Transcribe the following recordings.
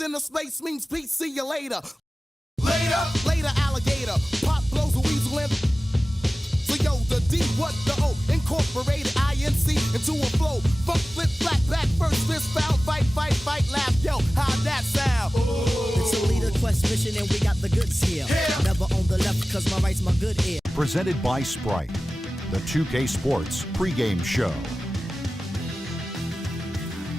in the space means peace, see you later. Later, alligator. Pop blows a weasel in. So yo, the D, what the O? Incorporated INC into a flow. Funk, flip, flat, back, first, fist, foul, fight, laugh. Yo, how'd that sound? It's a leader quest mission and we got the goods here. Never on the left cause my right's my good ear. Presented by Sprite, the 2K Sports pregame show.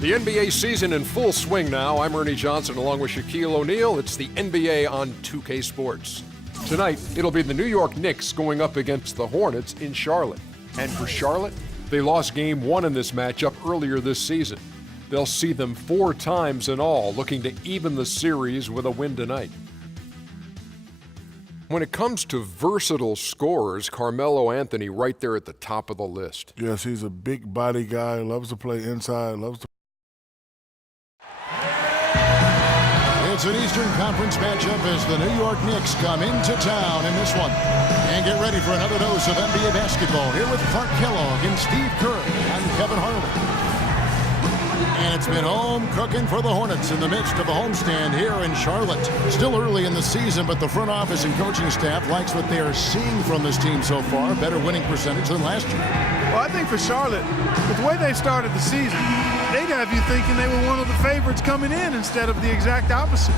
The NBA season in full swing now. I'm Ernie Johnson along with Shaquille O'Neal. It's the NBA on 2K Sports. Tonight, it'll be the New York Knicks going up against the Hornets in Charlotte. And for Charlotte, they lost game 1 in this matchup earlier this season. They'll see them 4 times in all, looking to even the series with a win tonight. When it comes to versatile scorers, Carmelo Anthony right there at the top of the list. Yes, he's a big body guy, loves to play inside, loves to. It's an Eastern Conference matchup as the New York Knicks come into town in this one. And get ready for another dose of NBA basketball here with Clark Kellogg and Steve Kerr. I'm Kevin Harlan. And it's been home cooking for the Hornets in the midst of a homestand here in Charlotte. Still early in the season, but the front office and coaching staff likes what they are seeing from this team so far. Better winning percentage than last year. Well, I think for Charlotte, with the way they started the season, they'd have you thinking they were one of the favorites coming in instead of the exact opposite.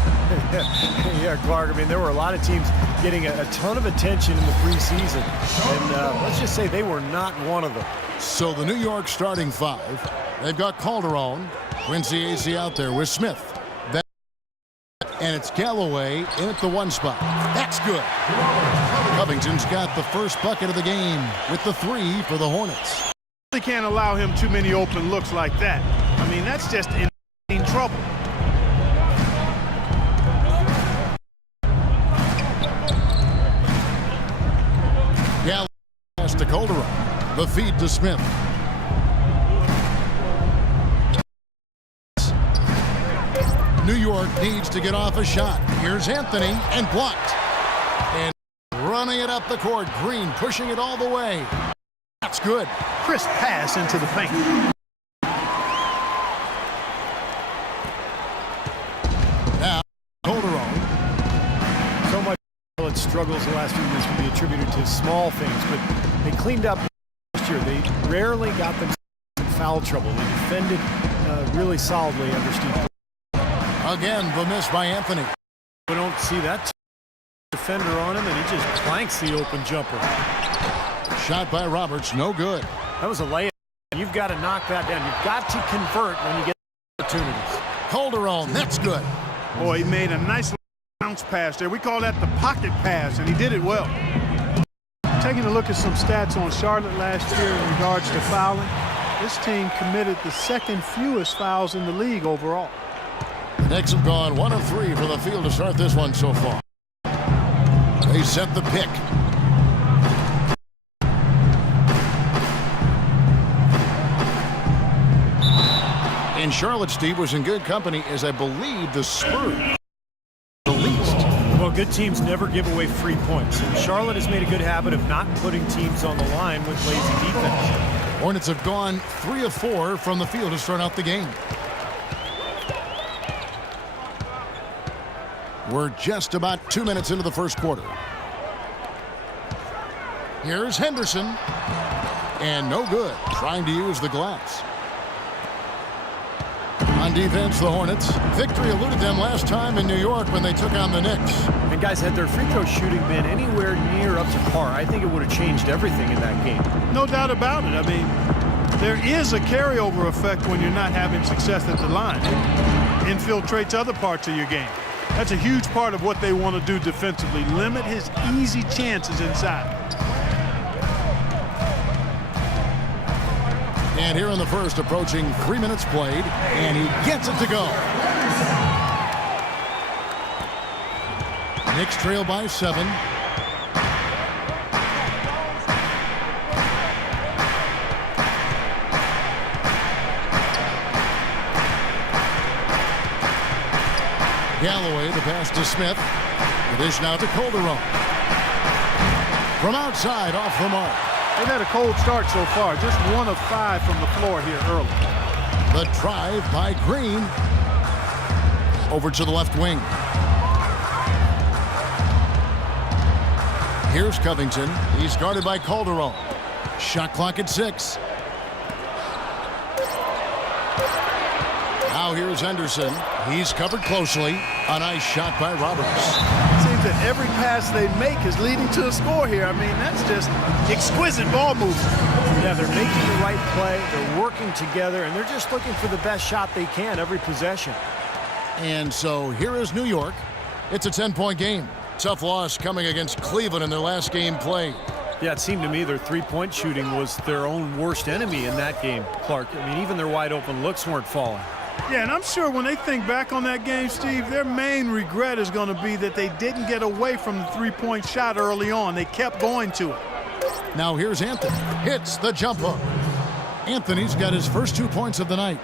Yeah, Clark, I mean, there were a lot of teams getting a ton of attention in the preseason, and let's just say they were not one of them. So the New York starting 5, they've got Calderon, Quincy Acey out there with Smith. And it's Galloway in at the 1 spot. That's good. Covington's got the first bucket of the game with the 3 for the Hornets. They can't allow him too many open looks like that. I mean, that's just in trouble. Galloway pass to Calderon. The feed to Smith. New York needs to get off a shot. Here's Anthony and blocked. And running it up the court. Green pushing it all the way. That's good. Crisp pass into the paint. Now, Calderon. So much Charlotte struggles the last few years can be attributed to small things, but they cleaned up last year. They rarely got themselves in foul trouble. They defended really solidly under Steve. Again, the miss by Anthony. We don't see that defender on him, and he just planks the open jumper. Shot by Roberts, no good. That was a layup. You've got to knock that down. You've got to convert when you get opportunities. Calderon, that's good. Boy, he made a nice bounce pass there. We call that the pocket pass, and he did it well. Taking a look at some stats on Charlotte last year in regards to fouling, this team committed the 2nd fewest fouls in the league overall. The Knicks have gone 1 of 3 from the field to start this one so far. They set the pick. And Charlotte, Steve, was in good company as I believe the Spurs the least. Well, good teams never give away free points. And Charlotte has made a good habit of not putting teams on the line with lazy defense. Hornets have gone 3 of 4 from the field to start out the game. We're just about 2 minutes into the first quarter. Here's Henderson. And no good. Trying to use the glass. On defense, the Hornets. Victory eluded them last time in New York when they took on the Knicks. And guys, had their free throw shooting been anywhere near up to par, I think it would have changed everything in that game. No doubt about it. I mean, there is a carryover effect when you're not having success at the line. It infiltrates other parts of your game. That's a huge part of what they want to do defensively. Limit his easy chances inside. And here in the first, approaching 3 minutes played, and he gets it to go. Knicks trail by 7. Galloway, the pass to Smith. The dish now to Calderon. From outside, off the mark. They've had a cold start so far. Just 1 of 5 from the floor here early. The drive by Green. Over to the left wing. Here's Covington. He's guarded by Calderon. Shot clock at 6. Now here's Henderson. He's covered closely. A nice shot by Roberts. It seems that every pass they make is leading to a score here. I mean, that's just exquisite ball movement. Yeah, they're making the right play. They're working together, and they're just looking for the best shot they can every possession. And so here is New York. It's a 10-point game. Tough loss coming against Cleveland in their last game played. Yeah, it seemed to me their three-point shooting was their own worst enemy in that game, Clark. I mean, even their wide-open looks weren't falling. Yeah, and I'm sure when they think back on that game, Steve, their main regret is going to be that they didn't get away from the three-point shot early on. They kept going to it. Now here's Anthony. Hits the jump hook. Anthony's got his first 2 points of the night.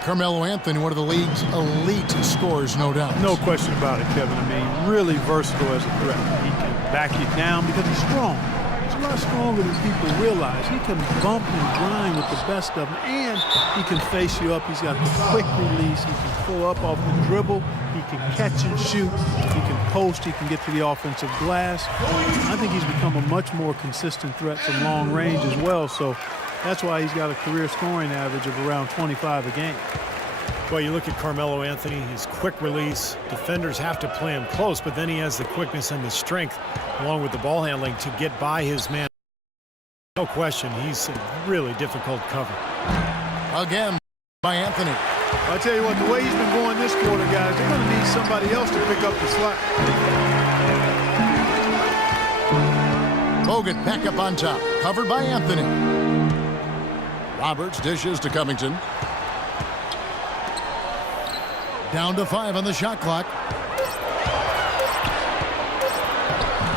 Carmelo Anthony, one of the league's elite scorers, no doubt. No question about it, Kevin. I mean, really versatile as a threat. He can back you down because he's strong. He's a lot stronger than people realize. He can bump and grind with the best of them, and he can face you up. He's got the quick release. He can pull up off the dribble. He can catch and shoot. He can post. He can get to the offensive glass. I think he's become a much more consistent threat from long range as well. So that's why he's got a career scoring average of around 25 a game. Well, you look at Carmelo Anthony, his quick release. Defenders have to play him close, but then he has the quickness and the strength, along with the ball handling, to get by his man. No question, he's a really difficult cover. Again by Anthony. I'll tell you what, the way he's been going this quarter, guys, they're going to need somebody else to pick up the slack. Bogut back up on top. Covered by Anthony. Roberts dishes to Covington. Down to 5 on the shot clock.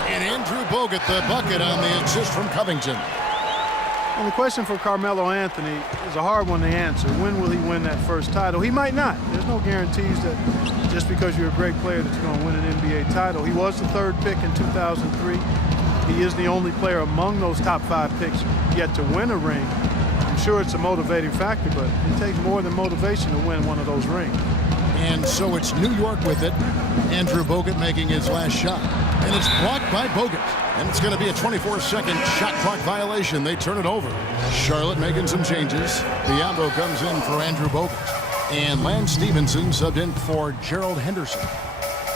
And Andrew Bogut the bucket on the assist from Covington. And the question for Carmelo Anthony is a hard one to answer. When will he win that first title? He might not. There's no guarantees that just because you're a great player that you're going to win an NBA title. He was the 3rd pick in 2003. He is the only player among those top 5 picks yet to win a ring. I'm sure it's a motivating factor, but it takes more than motivation to win one of those rings. And so it's New York with it. Andrew Bogut making his last shot. And it's blocked by Bogut. And it's going to be a 24-second shot clock violation. They turn it over. Charlotte making some changes. Biombo comes in for Andrew Bogut. And Lance Stevenson subbed in for Gerald Henderson.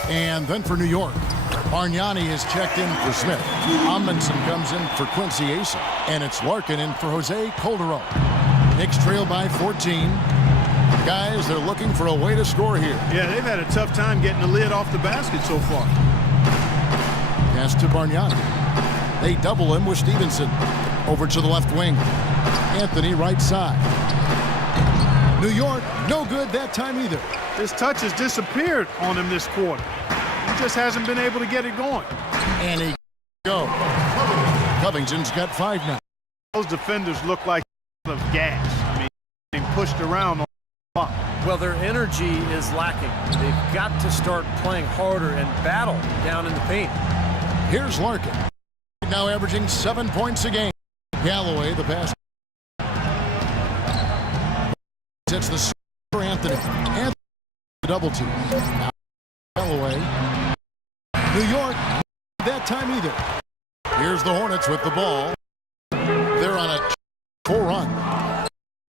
And then for New York, Bargnani is checked in for Smith. Amundsen comes in for Quincy Asa. And it's Larkin in for Jose Calderon. Knicks trail by 14. Guys, they're looking for a way to score here. Yeah, they've had a tough time getting the lid off the basket so far. Pass to Bargnani. They double him with Stevenson. Over to the left wing. Anthony right side. New York, no good that time either. His touch has disappeared on him this quarter. He just hasn't been able to get it going. And he go. Covington's got 5 now. Those defenders look like of gas. I mean, being pushed around on the clock. Well, their energy is lacking. They've got to start playing harder and battle down in the paint. Here's Larkin. Now averaging 7 points a game. Galloway, the pass. It's the for Anthony. Anthony, the double team. Now Galloway. New York, that time either. Here's the Hornets with the ball. They're on a 4-run.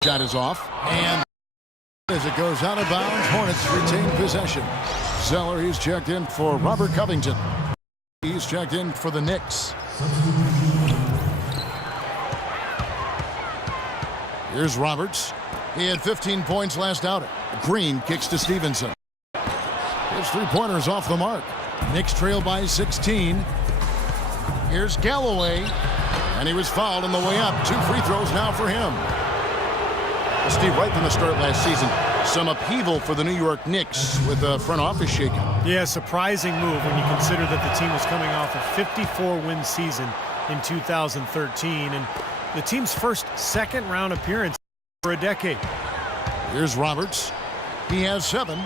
Shot is off. And as it goes out of bounds, Hornets retain possession. Zeller, he's checked in for Robert Covington. He's checked in for the Knicks. Here's Roberts. He had 15 points last outing. Green kicks to Stevenson. His three-pointers off the mark. Knicks trail by 16. Here's Galloway. And he was fouled on the way up. 2 free throws now for him. Steve, right from the start last season, some upheaval for the New York Knicks with a front office shakeup. Yeah, surprising move when you consider that the team was coming off a 54-win season in 2013 and the team's first second-round appearance for a decade. Here's Roberts. He has 7.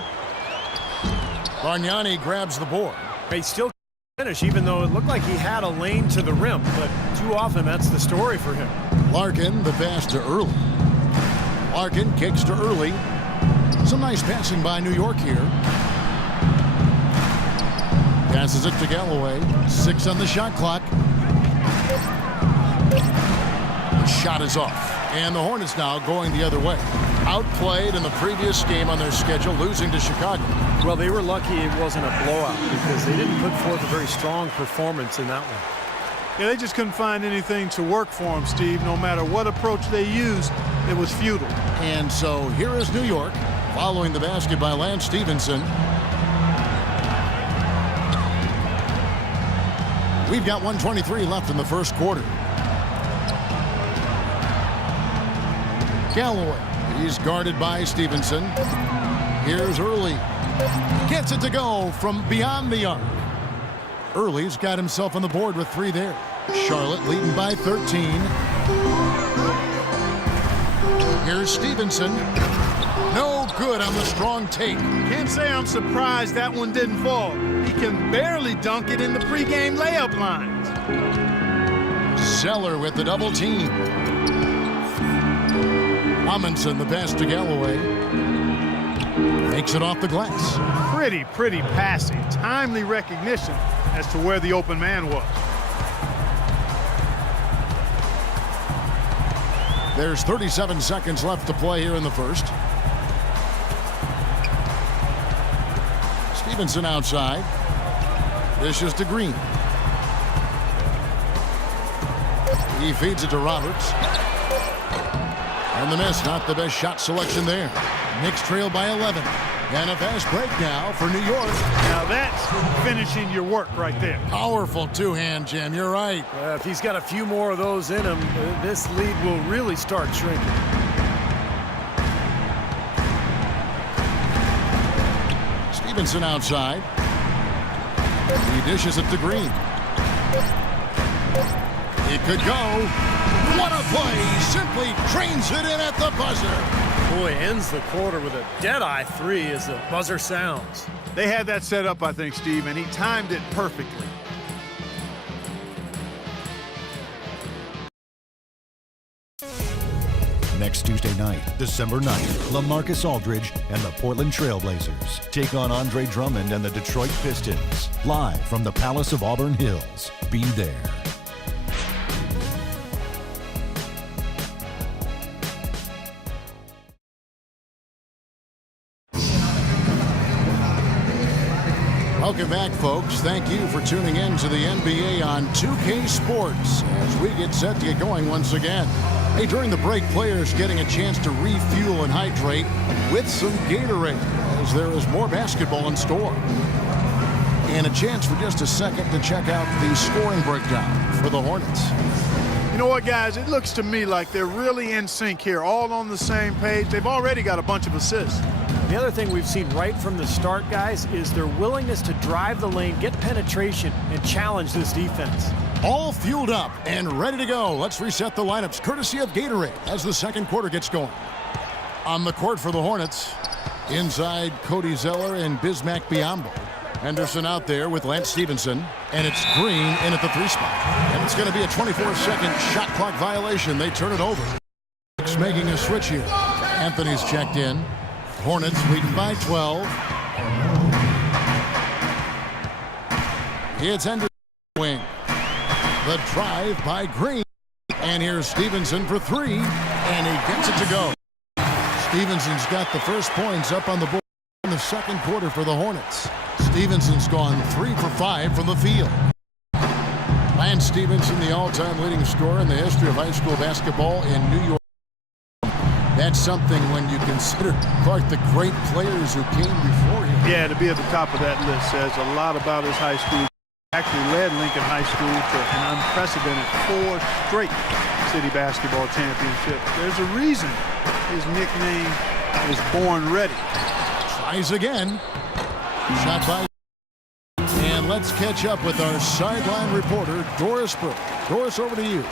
Bargnani grabs the board. He still can't finish, even though it looked like he had a lane to the rim, but too often that's the story for him. Larkin, the pass to Early. Larkin kicks to Early. Some nice passing by New York here. Passes it to Galloway. 6 on the shot clock. The shot is off. And the Hornets now going the other way. Outplayed in the previous game on their schedule, losing to Chicago. Well, they were lucky it wasn't a blowout because they didn't put forth a very strong performance in that one. Yeah, they just couldn't find anything to work for them, Steve. No matter what approach they used, it was futile. And so here is New York following the basket by Lance Stevenson. We've got 1:23 left in the first quarter. Galloway, he's guarded by Stevenson. Here's Early. Gets it to go from beyond the arc. Early's got himself on the board with 3 there. Charlotte leading by 13. Here's Stevenson. No good on the strong take. Can't say I'm surprised that one didn't fall. He can barely dunk it in the pregame layup lines. Zeller with the double team. Amundsen the pass to Galloway. Makes it off the glass. Pretty passing. Timely recognition as to where the open man was. There's 37 seconds left to play here in the first. Stevenson outside. Dishes to Green. He feeds it to Roberts. And the miss, not the best shot selection there. Knicks trail by 11. And a fast break now for New York. Now that's finishing your work right there. Powerful two-hand jam, you're right. If he's got a few more of those in him, this lead will really start shrinking. Stevenson outside. He dishes it to Green. It could go. What a play! Simply drains it in at the buzzer. Boy, ends the quarter with a dead-eye 3 as the buzzer sounds. They had that set up, I think, Steve, and he timed it perfectly. Next Tuesday night, December 9th, LaMarcus Aldridge and the Portland Trail Blazers take on Andre Drummond and the Detroit Pistons. Live from the Palace of Auburn Hills. Be there. Welcome back, folks. Thank you for tuning in to the NBA on 2K Sports as we get set to get going once again. Hey, during the break, players getting a chance to refuel and hydrate with some Gatorade as there is more basketball in store. And a chance for just a second to check out the scoring breakdown for the Hornets. You know what, guys? It looks to me like they're really in sync here, all on the same page. They've already got a bunch of assists. The other thing we've seen right from the start, guys, is their willingness to drive the lane, get penetration, and challenge this defense. All fueled up and ready to go. Let's reset the lineups courtesy of Gatorade as the second quarter gets going. On the court for the Hornets, inside Cody Zeller and Bismack Biyombo. Henderson out there with Lance Stevenson, and it's Green in at the 3 spot. And it's going to be a 24-second shot clock violation. They turn it over. Making a switch here. Anthony's checked in. Hornets leading by 12. It's Henderson wing. The drive by Green. And here's Stevenson for 3. And he gets it to go. Stevenson's got the first points up on the board in the second quarter for the Hornets. Stevenson's gone 3 for 5 from the field. Lance Stevenson, the all-time leading scorer in the history of high school basketball in New York. That's something when you consider, Clark, the great players who came before him. Yeah, to be at the top of that list says a lot about his high school. Actually led Lincoln High School to an unprecedented 4 straight city basketball championships. There's a reason his nickname is Born Ready. Tries again. Shot by. And let's catch up with our sideline reporter, Doris Burke. Doris, over to you.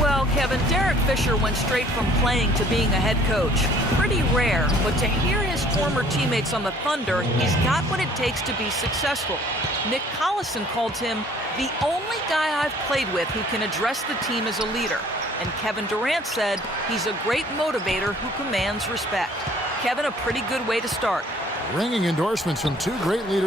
Well, Kevin, Derek Fisher went straight from playing to being a head coach. Pretty rare, but to hear his former teammates on the Thunder, he's got what it takes to be successful. Nick Collison called him the only guy I've played with who can address the team as a leader. And Kevin Durant said he's a great motivator who commands respect. Kevin, a pretty good way to start. Ringing endorsements from 2 great leaders.